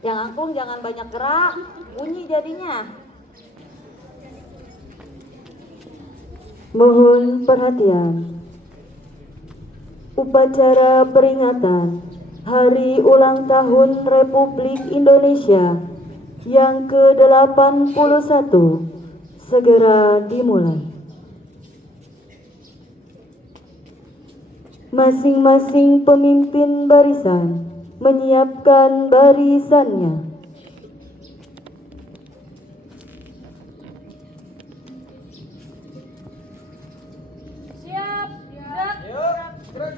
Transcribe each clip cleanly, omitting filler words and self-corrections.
Yang angklung jangan banyak gerak, bunyi jadinya. Mohon perhatian. Upacara peringatan Hari Ulang Tahun Republik Indonesia yang ke-81 segera dimulai. Masing-masing pemimpin barisan menyiapkan barisannya. Siap, gerak.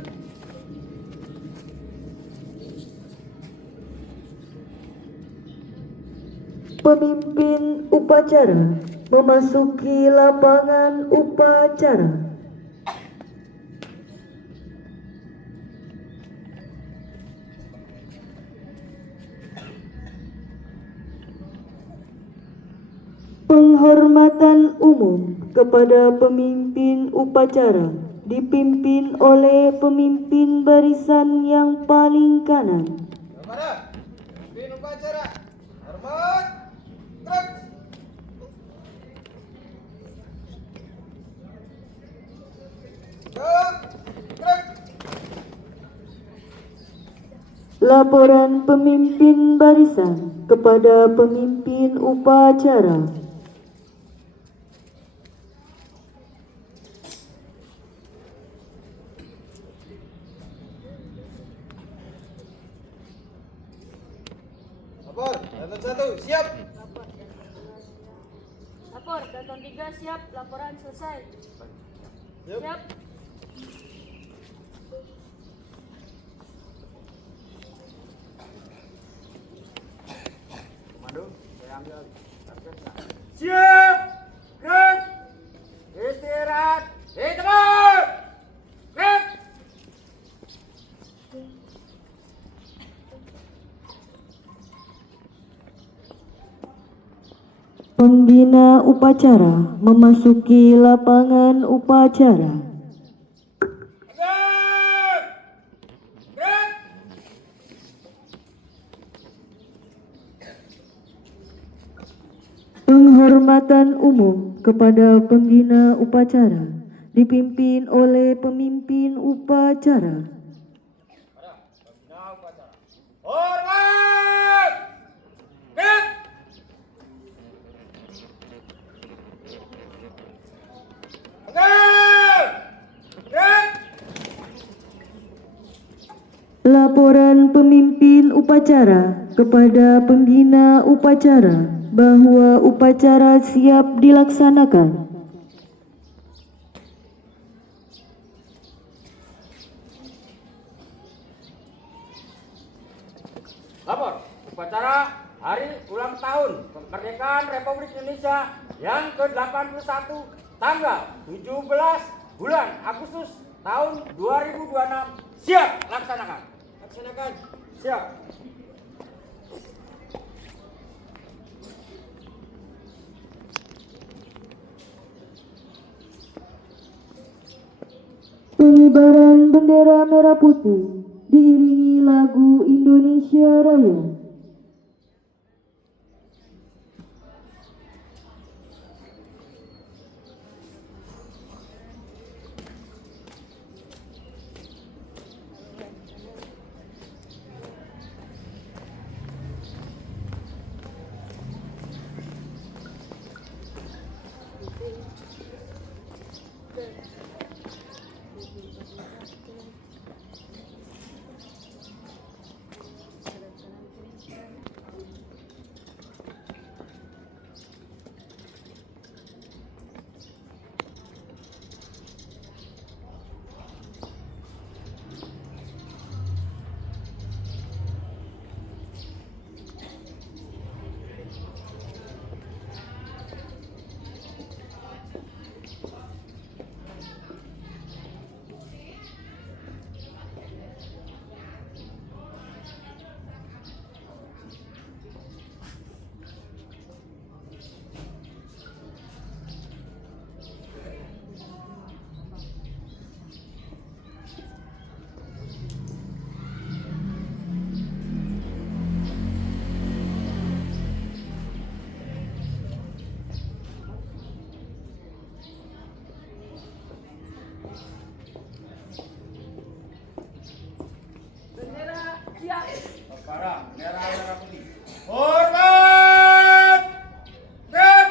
Pemimpin upacara memasuki lapangan upacara. Penghormatan umum kepada pemimpin upacara dipimpin oleh pemimpin barisan yang paling kanan. Kepada pemimpin upacara, hormat, gerak. Gerak. Laporan pemimpin barisan kepada pemimpin upacara. Lapor, Danton 1, siap. Lapor, Danton 3 siap, laporan selesai. Siap. Komando, saya ambil targetnya. Siap, gerak. Istirahat, di tempat. Gerak. Pembina upacara memasuki lapangan upacara. Gerak. Gerak. Penghormatan umum kepada pembina upacara dipimpin oleh pemimpin upacara. Pada pembina upacara. Hormat. Gerak. Gerak. Gerak. Laporan pemimpin upacara kepada pembina upacara bahwa upacara siap dilaksanakan. Lapor, upacara Hari Ulang Tahun Kemerdekaan Republik Indonesia yang ke-81 tanggal 17 bulan Agustus tahun 2026 siap laksanakan. Laksanakan. Siap. Pengibaran bendera merah putih diiringi lagu Indonesia Raya. Kepala bendera merah putih. Hormat! Gerak!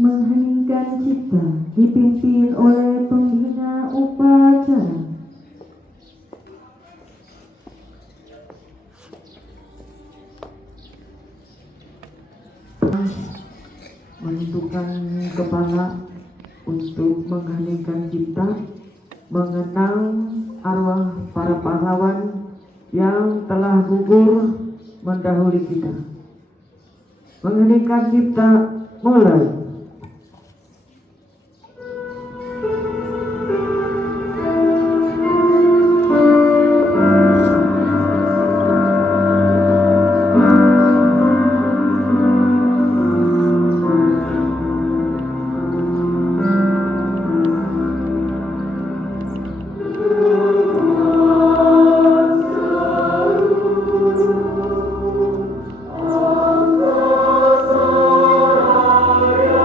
Mengheningkan cipta dipimpin oleh pembina upacara. Menentukan kepala untuk mengheningkan cipta, mengenang arwah para pahlawan yang telah gugur mendahului kita. Mengheningkan cipta mulai. Angkasa raya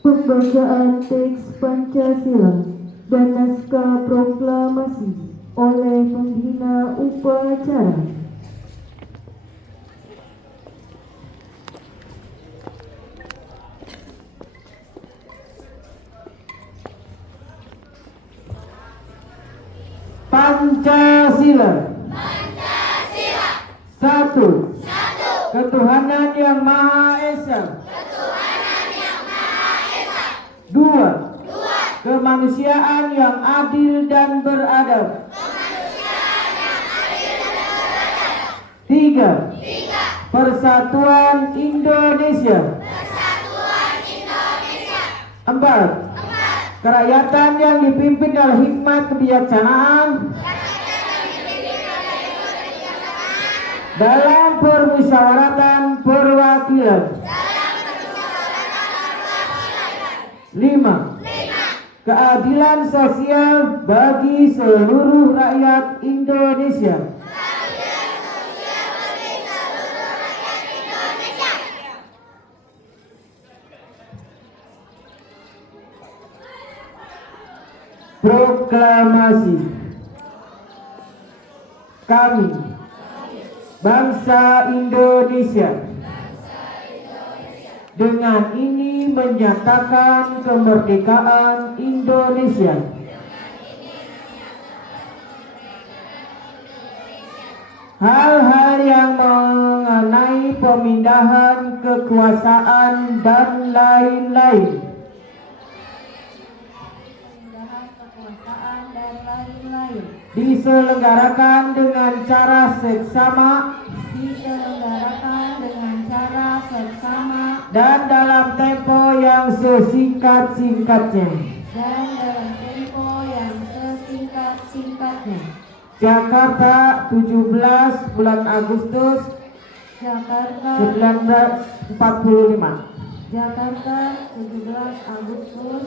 Pembacaan teks Pancasila dan naskah proklamasi oleh pembina upacara. Pancasila. Satu. Ketuhanan yang Maha Esa. Dua. Kemanusiaan yang adil dan beradab. Tiga. Persatuan Indonesia. Empat. Kerakyatan yang dipimpin oleh hikmat kebijaksanaan dalam permusyawaratan perwakilan. 5. Keadilan sosial bagi seluruh rakyat Indonesia. Proklamasi. Kami, bangsa Indonesia, dengan ini menyatakan kemerdekaan Indonesia. Hal-hal yang mengenai pemindahan kekuasaan dan lain-lain diselenggarakan dengan cara seksama dan dalam tempo yang sesingkat-singkatnya. Jakarta, 17 bulan Agustus 1945. Jakarta, 17 Agustus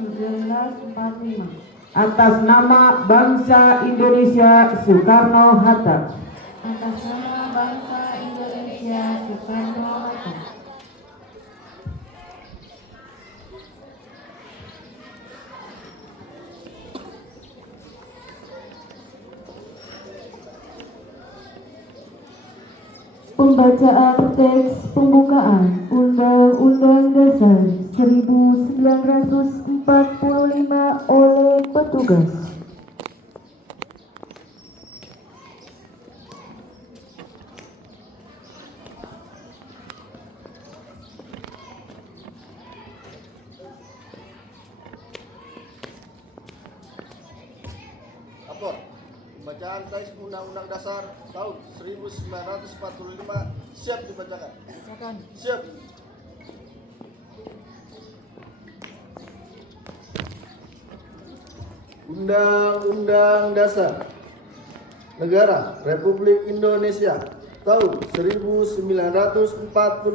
1945. Atas nama bangsa Indonesia Soekarno-Hatta. Atas nama bangsa Indonesia Soekarno-Hatta. Pembacaan teks pembukaan Undang-Undang Dasar 1945 oleh petugas. Lapor. Pembacaan teks Undang-Undang Dasar tahun 1945 siap dibacakan. Siap. Undang-Undang Dasar Negara Republik Indonesia tahun 1945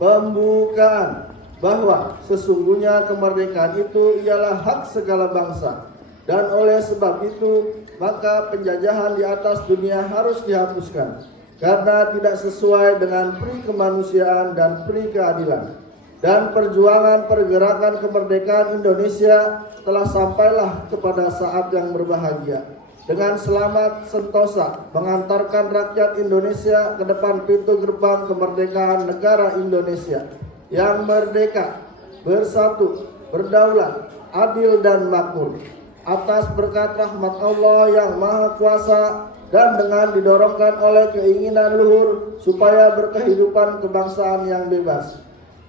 pembukaan bahwa sesungguhnya kemerdekaan itu ialah hak segala bangsa, dan oleh sebab itu maka penjajahan di atas dunia harus dihapuskan karena tidak sesuai dengan pri kemanusiaan dan pri keadilan. Dan perjuangan pergerakan kemerdekaan Indonesia telah sampailah kepada saat yang berbahagia, dengan selamat sentosa mengantarkan rakyat Indonesia ke depan pintu gerbang kemerdekaan negara Indonesia yang merdeka, bersatu, berdaulat, adil dan makmur, atas berkat rahmat Allah yang Maha Kuasa dan dengan didorongkan oleh keinginan luhur supaya berkehidupan kebangsaan yang bebas.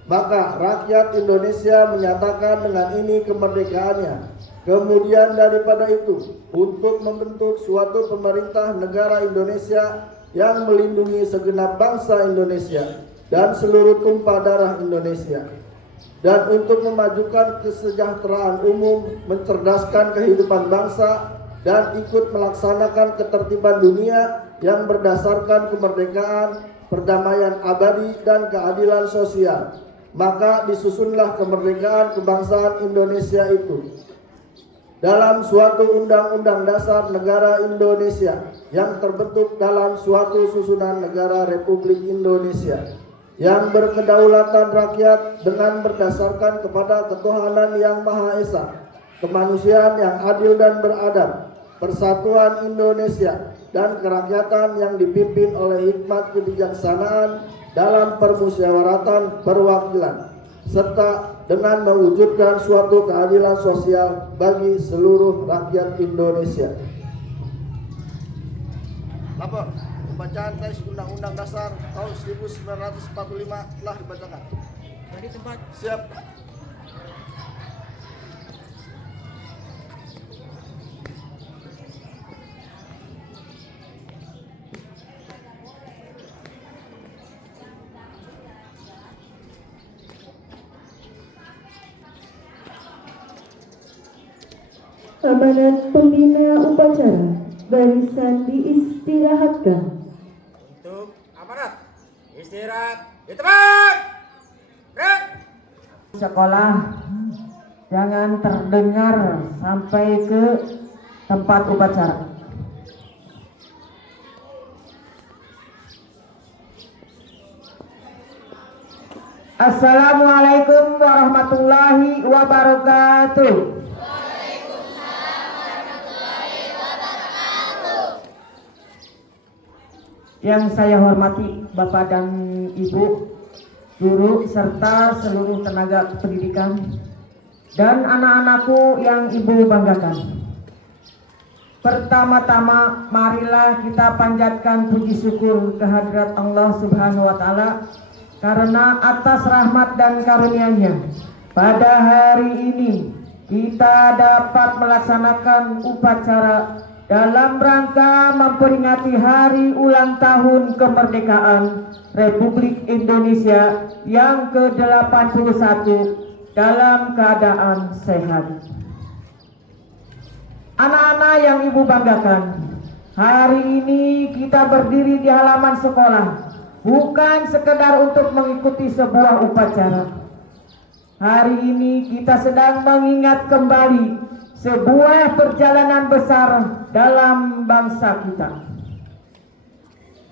Maka rakyat Indonesia menyatakan dengan ini kemerdekaannya. Kemudian daripada itu, untuk membentuk suatu pemerintah negara Indonesia yang melindungi segenap bangsa Indonesia dan seluruh tumpah darah Indonesia, dan untuk memajukan kesejahteraan umum, mencerdaskan kehidupan bangsa, dan ikut melaksanakan ketertiban dunia yang berdasarkan kemerdekaan, perdamaian abadi, dan keadilan sosial. Maka disusunlah kemerdekaan kebangsaan Indonesia itu. dalam suatu undang-undang dasar negara Indonesia yang terbentuk dalam suatu susunan negara Republik Indonesia yang berkedaulatan rakyat dengan berdasarkan kepada ketuhanan yang Maha Esa, kemanusiaan yang adil dan beradab, persatuan Indonesia, dan kerakyatan yang dipimpin oleh hikmat kebijaksanaan dalam permusyawaratan perwakilan, serta dengan mewujudkan suatu keadilan sosial bagi seluruh rakyat Indonesia. Lapor. Pembacaan teks Undang-Undang Dasar tahun 1945 telah dibacakan. Dari tempat. Siap. Amanat pembina upacara, barisan diistirahatkan. Untuk amanat. Istirahat di tempat. Gerak. Sekolah jangan terdengar sampai ke tempat upacara. Assalamualaikum warahmatullahi wabarakatuh. Yang saya hormati Bapak dan Ibu, guru serta seluruh tenaga pendidikan dan anak-anakku yang Ibu banggakan. Pertama-tama marilah kita panjatkan puji syukur kehadirat Allah Subhanahu wa taala karena atas rahmat dan karunia-Nya pada hari ini kita dapat melaksanakan upacara dalam rangka memperingati hari ulang tahun kemerdekaan Republik Indonesia yang ke-81 dalam keadaan sehat. Anak-anak yang Ibu banggakan, hari ini kita berdiri di halaman sekolah bukan sekedar untuk mengikuti sebuah upacara. Hari ini kita sedang mengingat kembali sebuah perjalanan besar dalam bangsa kita.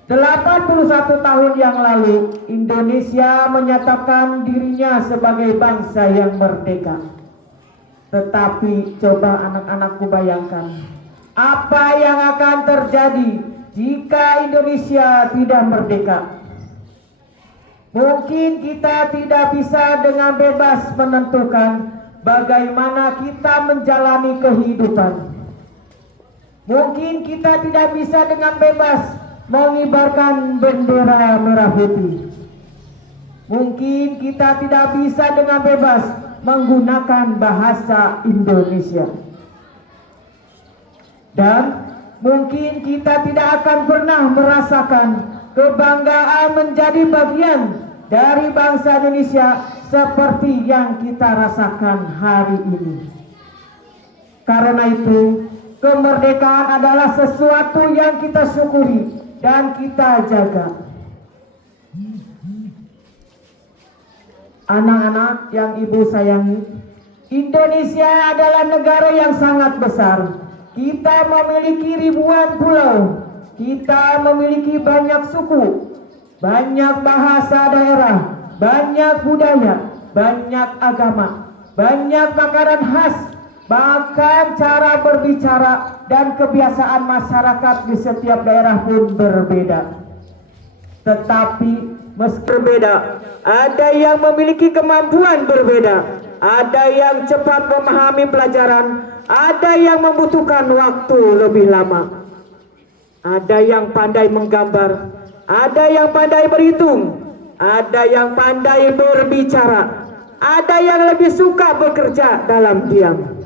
81 tahun yang lalu Indonesia menyatakan dirinya sebagai bangsa yang merdeka. Tetapi coba anak-anakku bayangkan, apa yang akan terjadi jika Indonesia tidak merdeka? Mungkin kita tidak bisa dengan bebas menentukan bagaimana kita menjalani kehidupan. Mungkin kita tidak bisa dengan bebas mengibarkan bendera merah putih. Mungkin kita tidak bisa dengan bebas menggunakan bahasa Indonesia. Dan mungkin kita tidak akan pernah merasakan kebanggaan menjadi bagian dari bangsa Indonesia seperti yang kita rasakan hari ini. Karena itu, kemerdekaan adalah sesuatu yang kita syukuri dan kita jaga. Anak-anak yang Ibu sayangi, Indonesia adalah negara yang sangat besar. Kita memiliki ribuan pulau, kita memiliki banyak suku, banyak bahasa daerah, banyak budaya, banyak agama, banyak makanan khas, bahkan cara berbicara dan kebiasaan masyarakat di setiap daerah pun berbeda. Tetapi meski berbeda, ada yang memiliki kemampuan berbeda, ada yang cepat memahami pelajaran, ada yang membutuhkan waktu lebih lama, ada yang pandai menggambar, ada yang pandai berhitung, ada yang pandai berbicara, ada yang lebih suka bekerja dalam diam.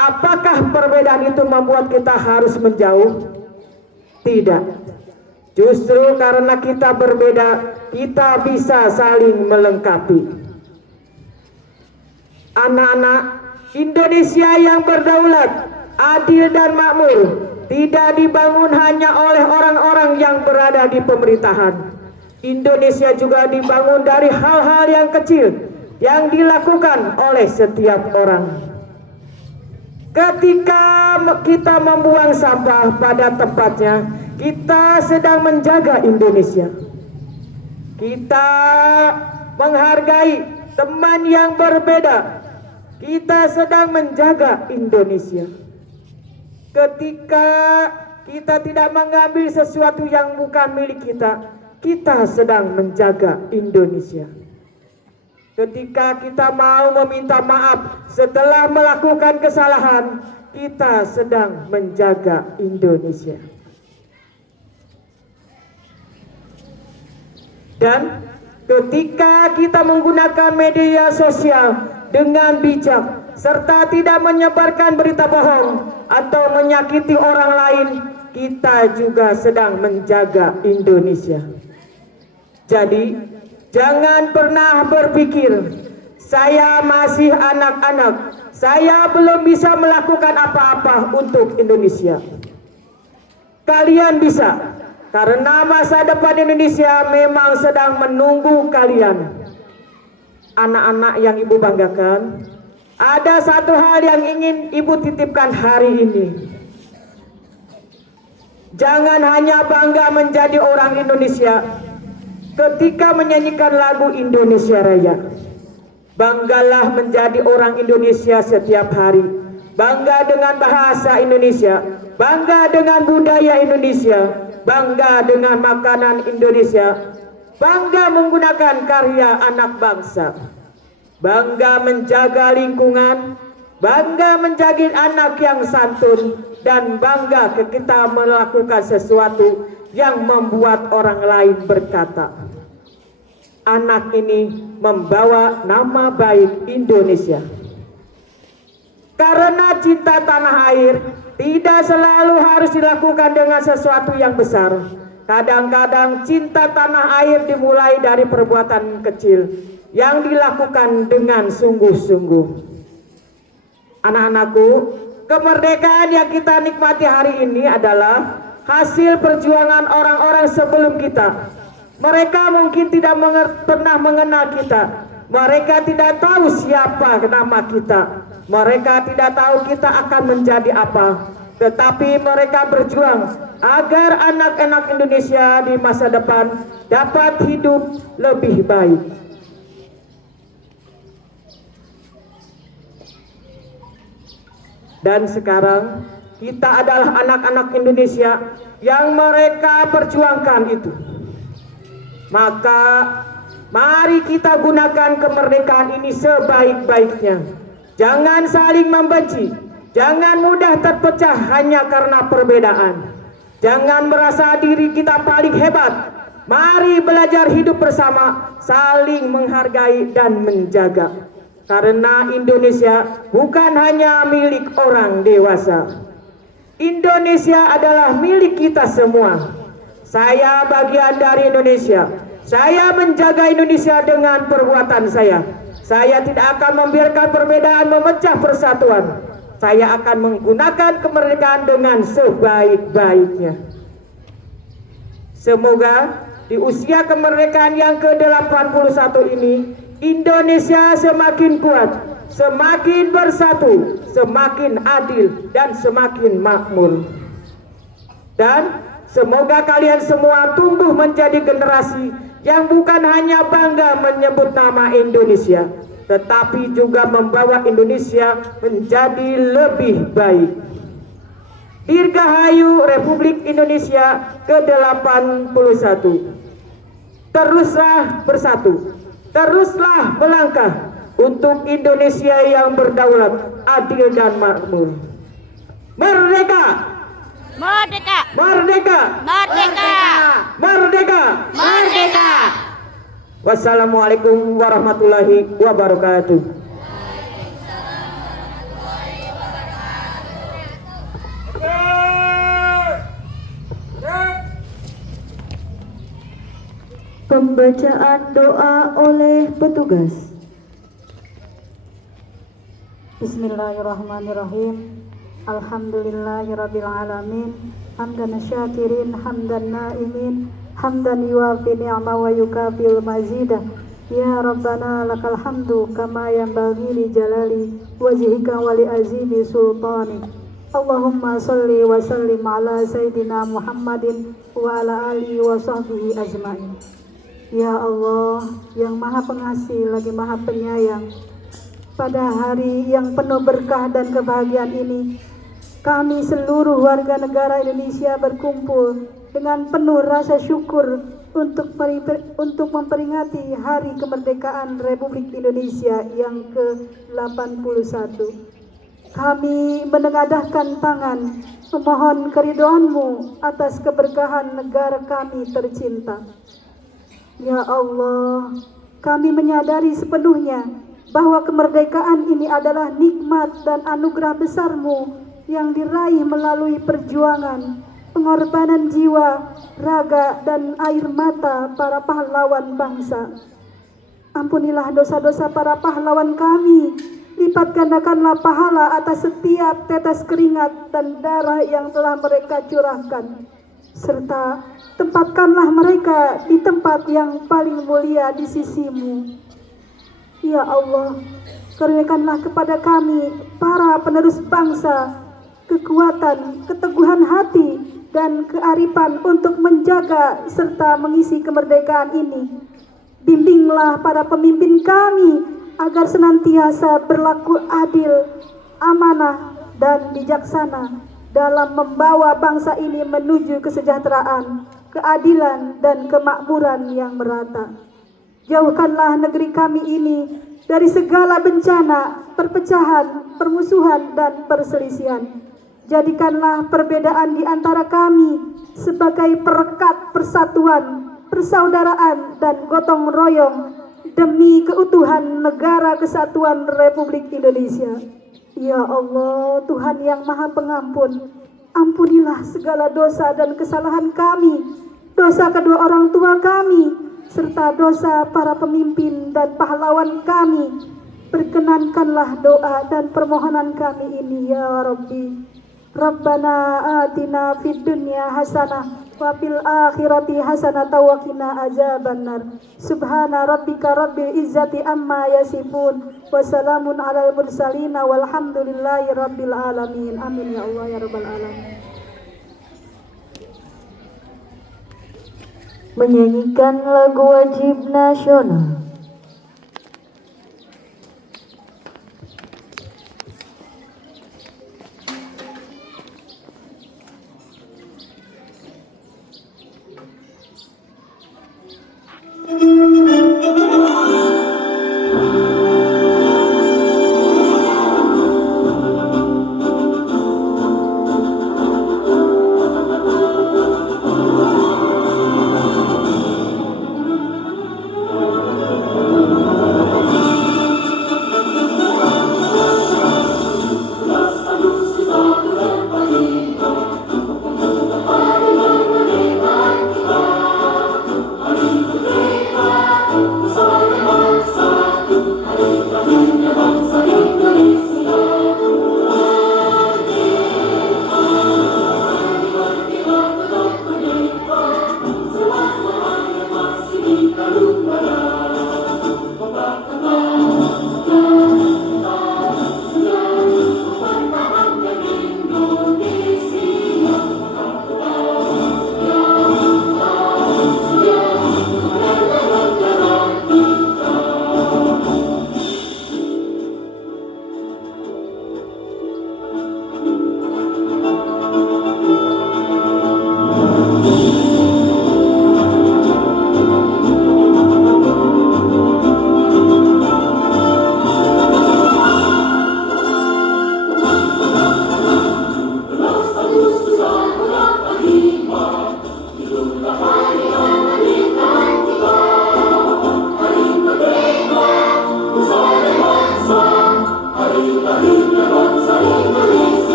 Apakah perbedaan itu membuat kita harus menjauh? Tidak. Justru karena kita berbeda, kita bisa saling melengkapi. Anak-anak, Indonesia yang berdaulat, adil dan makmur tidak dibangun hanya oleh orang-orang yang berada di pemerintahan. Indonesia juga dibangun dari hal-hal yang kecil yang dilakukan oleh setiap orang. Ketika kita membuang sampah pada tempatnya, kita sedang menjaga Indonesia. Kita menghargai teman yang berbeda. Kita sedang menjaga Indonesia. Ketika kita tidak mengambil sesuatu yang bukan milik kita, kita sedang menjaga Indonesia. Ketika kita mau meminta maaf setelah melakukan kesalahan, kita sedang menjaga Indonesia. Dan ketika kita menggunakan media sosial dengan bijak serta tidak menyebarkan berita bohong atau menyakiti orang lain, kita juga sedang menjaga Indonesia. Jadi, jangan pernah berpikir, saya masih anak-anak, saya belum bisa melakukan apa-apa untuk Indonesia. Kalian bisa, karena masa depan Indonesia memang sedang menunggu kalian. Anak-anak yang ibu banggakan, ada satu hal yang ingin ibu titipkan hari ini. Jangan hanya bangga menjadi orang Indonesia ketika menyanyikan lagu Indonesia Raya. Banggalah menjadi orang Indonesia setiap hari. Bangga dengan bahasa Indonesia, bangga dengan budaya Indonesia, bangga dengan makanan Indonesia, bangga menggunakan karya anak bangsa, bangga menjaga lingkungan, bangga menjadi anak yang santun, dan bangga kita melakukan sesuatu yang membuat orang lain berkata, anak ini membawa nama baik Indonesia. Karena cinta tanah air tidak selalu harus dilakukan dengan sesuatu yang besar. Kadang-kadang cinta tanah air dimulai dari perbuatan kecil yang dilakukan dengan sungguh-sungguh. Anak-anakku, kemerdekaan yang kita nikmati hari ini adalah hasil perjuangan orang-orang sebelum kita. Mereka mungkin tidak pernah mengenal kita. Mereka tidak tahu siapa nama kita. Mereka tidak tahu kita akan menjadi apa. Tetapi mereka berjuang agar anak-anak Indonesia di masa depan dapat hidup lebih baik. Dan sekarang kita adalah anak-anak Indonesia yang mereka perjuangkan itu. Maka mari kita gunakan kemerdekaan ini sebaik-baiknya. Jangan saling membenci, jangan mudah terpecah hanya karena perbedaan. Jangan merasa diri kita paling hebat. Mari belajar hidup bersama, saling menghargai dan menjaga. Karena Indonesia bukan hanya milik orang dewasa. Indonesia adalah milik kita semua. Saya bagian dari Indonesia. Saya menjaga Indonesia dengan perbuatan saya. Saya tidak akan membiarkan perbedaan memecah persatuan. Saya akan menggunakan kemerdekaan dengan sebaik-baiknya. Semoga di usia kemerdekaan yang ke-81 ini, Indonesia semakin kuat, semakin bersatu, semakin adil, dan semakin makmur. Dan semoga kalian semua tumbuh menjadi generasi yang bukan hanya bangga menyebut nama Indonesia, tetapi juga membawa Indonesia menjadi lebih baik. Dirgahayu Republik Indonesia ke-81. Teruslah bersatu, teruslah melangkah untuk Indonesia yang berdaulat, adil dan makmur. Merdeka! Merdeka! Merdeka! Merdeka! Merdeka! Merdeka! Wassalamualaikum warahmatullahi wabarakatuh. Pembacaan doa oleh petugas. Bismillahirrahmanirrahim. Alhamdulillahirabbil alamin. Hamdan syakirin, hamdan naimin, hamdan yuwafi ni'ma wa yukafi'ul mazidah. Ya Rabbana lakal hamdu kama yanbaghi li jalali wajhika wa li azimi sultanik. Allahumma salli wa sallim ala sayyidina Muhammadin wa ala alihi wa sahbihi ajmain. Ya Allah yang maha pengasih lagi maha penyayang, pada hari yang penuh berkah dan kebahagiaan ini, kami seluruh warga negara Indonesia berkumpul dengan penuh rasa syukur untuk memperingati Hari Kemerdekaan Republik Indonesia yang ke-81. Kami menengadahkan tangan memohon keridhaan-Mu atas keberkahan negara kami tercinta. Ya Allah, kami menyadari sepenuhnya bahwa kemerdekaan ini adalah nikmat dan anugerah besar-Mu yang diraih melalui perjuangan, pengorbanan jiwa, raga, dan air mata para pahlawan bangsa. Ampunilah dosa-dosa para pahlawan kami, lipat gandakanlah pahala atas setiap tetes keringat dan darah yang telah mereka curahkan, serta tempatkanlah mereka di tempat yang paling mulia di sisi-Mu. Ya Allah, karuniakanlah kepada kami, para penerus bangsa, kekuatan, keteguhan hati, dan kearifan untuk menjaga serta mengisi kemerdekaan ini. Bimbinglah para pemimpin kami agar senantiasa berlaku adil, amanah, dan bijaksana dalam membawa bangsa ini menuju kesejahteraan, keadilan, dan kemakmuran yang merata. Jauhkanlah negeri kami ini dari segala bencana, perpecahan, permusuhan, dan perselisihan. Jadikanlah perbedaan di antara kami sebagai perekat persatuan, persaudaraan, dan gotong royong demi keutuhan Negara Kesatuan Republik Indonesia. Ya Allah, Tuhan yang Maha Pengampun, ampunilah segala dosa dan kesalahan kami, dosa kedua orang tua kami, serta dosa para pemimpin dan pahlawan kami. Perkenankanlah doa dan permohonan kami ini, ya Rabbi. Rabbana atina fid dunya hasanah wa fil akhirati hasanah wa qina azabannar. Subhana rabbika rabbil izzati amma yasifun wa salamun alal mursalin walhamdulillahi rabbil alamin. Amin ya Allah ya rabbal alamin. Menyanyikan lagu wajib nasional.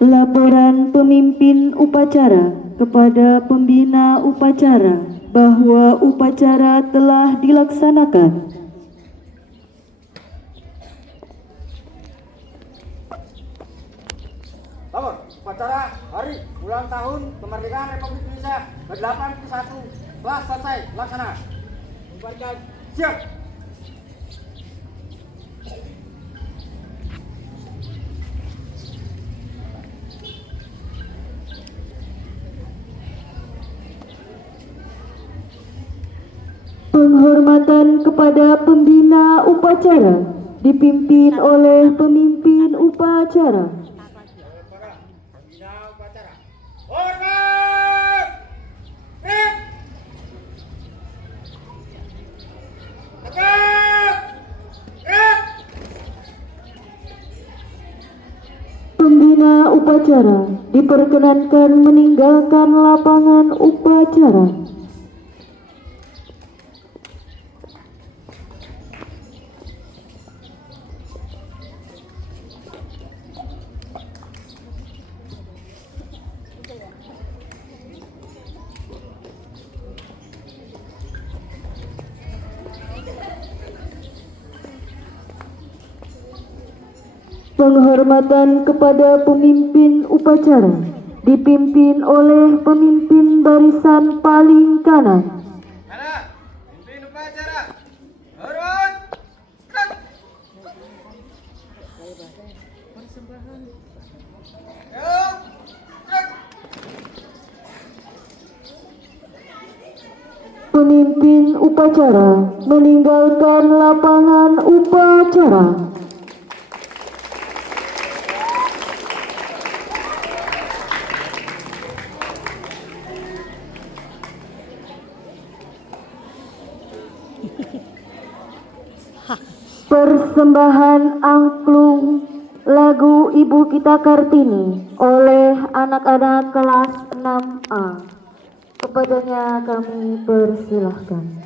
Laporan pemimpin upacara kepada pembina upacara bahwa upacara telah dilaksanakan. Lapor, upacara hari ulang tahun kemerdekaan Republik Indonesia ke-81 telah selesai laksana. Bubarkan. Siap. Penghormatan kepada pembina upacara dipimpin oleh pemimpin upacara. Para pembina upacara. Hormat. Rep. Tegak. Rep. Pembina upacara diperkenankan meninggalkan lapangan upacara. Penghormatan kepada pemimpin upacara dipimpin oleh pemimpin barisan paling kanan. Mana? Pimpin upacara. Hormat. Gerak. Yuk. Gerak. Pemimpin upacara meninggalkan lapangan upacara. Persembahan angklung lagu Ibu Kita Kartini oleh anak-anak kelas 6A. Kepadanya kami persilahkan.